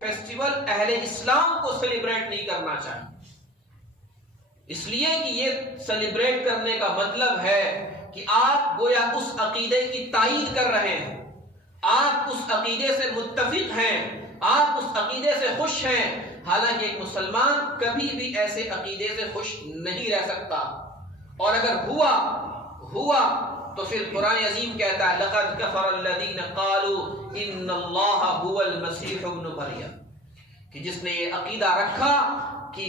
Festival اہل اسلام کو celebrate نہیں کرنا چاہیے، اس لیے کہ یہ سیلیبریٹ کرنے کا مطلب ہے کہ آپ گویا اس عقیدے کی تائید کر رہے ہیں، آپ اس عقیدے سے متفق ہیں، آپ اس عقیدے سے خوش ہیں، حالانکہ ایک مسلمان کبھی بھی ایسے عقیدے سے خوش نہیں رہ سکتا، اور اگر ہوا تو پھر قرآن عظیم کہتا ہے لَقَدْ كَفَرَ الَّذِينَ قَالُوا إِنَّ اللَّهَ هُوَ الْمَسِيحُ ابْنُ مَرْيَمَ، کہ جس نے یہ عقیدہ رکھا کہ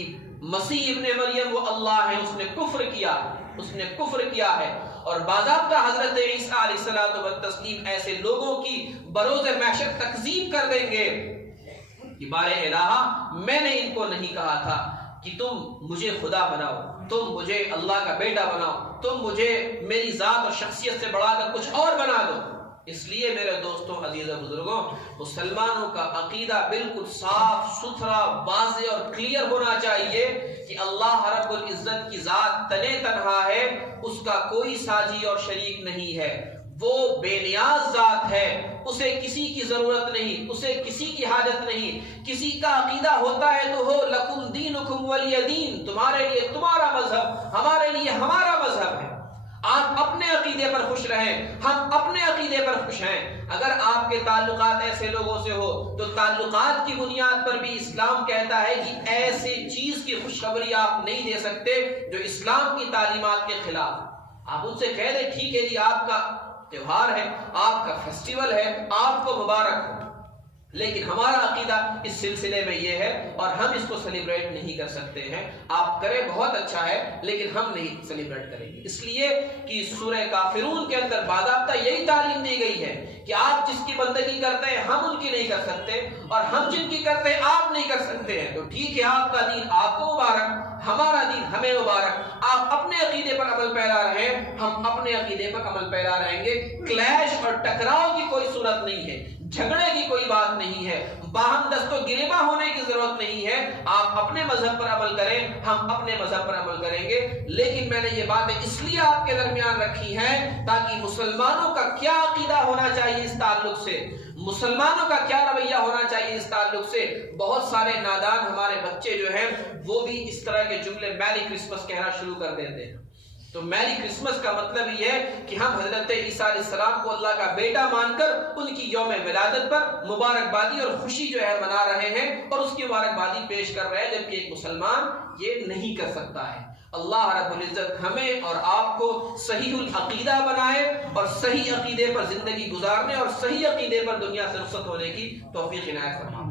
مسیح ابن مریم وہ اللہ ہے، اس نے کفر کیا ہے، اور باضابطہ حضرت عیسیٰ علیہ الصلوۃ والتسلیم ایسے لوگوں کی بروز محشر تکذیب کر دیں گے کہ بارے الہ میں نے ان کو نہیں کہا تھا کہ تم مجھے خدا بناؤ، تم مجھے اللہ کا بیٹا بناؤ، تم مجھے میری ذات اور شخصیت سے بڑھا کر کچھ اور بنا دو۔ اس لیے میرے دوستوں، عزیز بزرگوں، مسلمانوں کا عقیدہ بالکل صاف ستھرا، واضح اور کلیئر ہونا چاہیے کہ اللہ رب العزت کی ذات تنے تنہا ہے، اس کا کوئی ساجی اور شریک نہیں ہے، وہ بے نیاز ذات ہے، اسے کسی کی ضرورت نہیں، اسے کسی کی حاجت نہیں۔ کسی کا عقیدہ ہوتا ہے تو ہو لکم دینکم ولی دین، تمہارے لیے تمہارا مذہب، ہمارے لیے ہمارا مذہب ہے۔ آپ اپنے عقیدے پر خوش رہیں، ہم اپنے عقیدے پر خوش ہیں۔ اگر آپ کے تعلقات ایسے لوگوں سے ہو تو تعلقات کی بنیاد پر بھی اسلام کہتا ہے کہ ایسی چیز کی خوشخبری آپ نہیں دے سکتے جو اسلام کی تعلیمات کے خلاف۔ آپ ان سے کہہ دیں ٹھیک ہے جی، آپ کا تہوار ہے، آپ کا فیسٹیول ہے، آپ کو مبارک ہو، لیکن ہمارا عقیدہ اس سلسلے میں یہ ہے اور ہم اس کو سیلیبریٹ نہیں کر سکتے ہیں۔ آپ کریں بہت اچھا ہے، لیکن ہم نہیں سیلیبریٹ کریں گے، اس لیے کہ سورہ کافرون کے اندر باضابطہ یہی تعلیم دی گئی ہے کہ آپ جس کی بندگی کرتے ہیں ہم ان کی نہیں کر سکتے، اور ہم جن کی کرتے ہیں آپ نہیں کر سکتے ہیں۔ تو ٹھیک ہے، آپ کا دین آپ کو مبارک، ہمارا دین ہمیں مبارک، آپ اپنے عقیدے پر عمل پیرا رہیں، ہم اپنے عقیدے پر عمل پیرا رہیں گے۔ کلیش اور ٹکراؤ کی کوئی صورت نہیں ہے، جھگڑے کی کوئی بات نہیں ہے، باہم دست و گریباں ہونے کی ضرورت نہیں ہے۔ آپ اپنے مذہب پر عمل کریں، ہم اپنے مذہب پر عمل کریں گے، لیکن میں نے یہ باتیں اس لیے آپ کے درمیان رکھی ہیں تاکہ مسلمانوں کا کیا عقیدہ ہونا چاہیے اس تعلق سے، مسلمانوں کا کیا رویہ ہونا چاہیے اس تعلق سے۔ بہت سارے نادان ہمارے بچے جو ہیں وہ بھی اس طرح کے جملے میری کرسمس کہنا شروع کر دیتے ہیں۔ تو میری کرسمس کا مطلب یہ ہے کہ ہم حضرت عیسیٰ علیہ السلام کو اللہ کا بیٹا مان کر ان کی یوم ولادت پر مبارکبادی اور خوشی جو ہے منا رہے ہیں اور اس کی مبارکبادی پیش کر رہے ہیں، جبکہ ایک مسلمان یہ نہیں کر سکتا ہے۔ اللہ رب العزت ہمیں اور آپ کو صحیح العقیدہ بنائے اور صحیح عقیدے پر زندگی گزارنے اور صحیح عقیدے پر دنیا سے رخصت ہونے کی توفیق عنایت فرمائے۔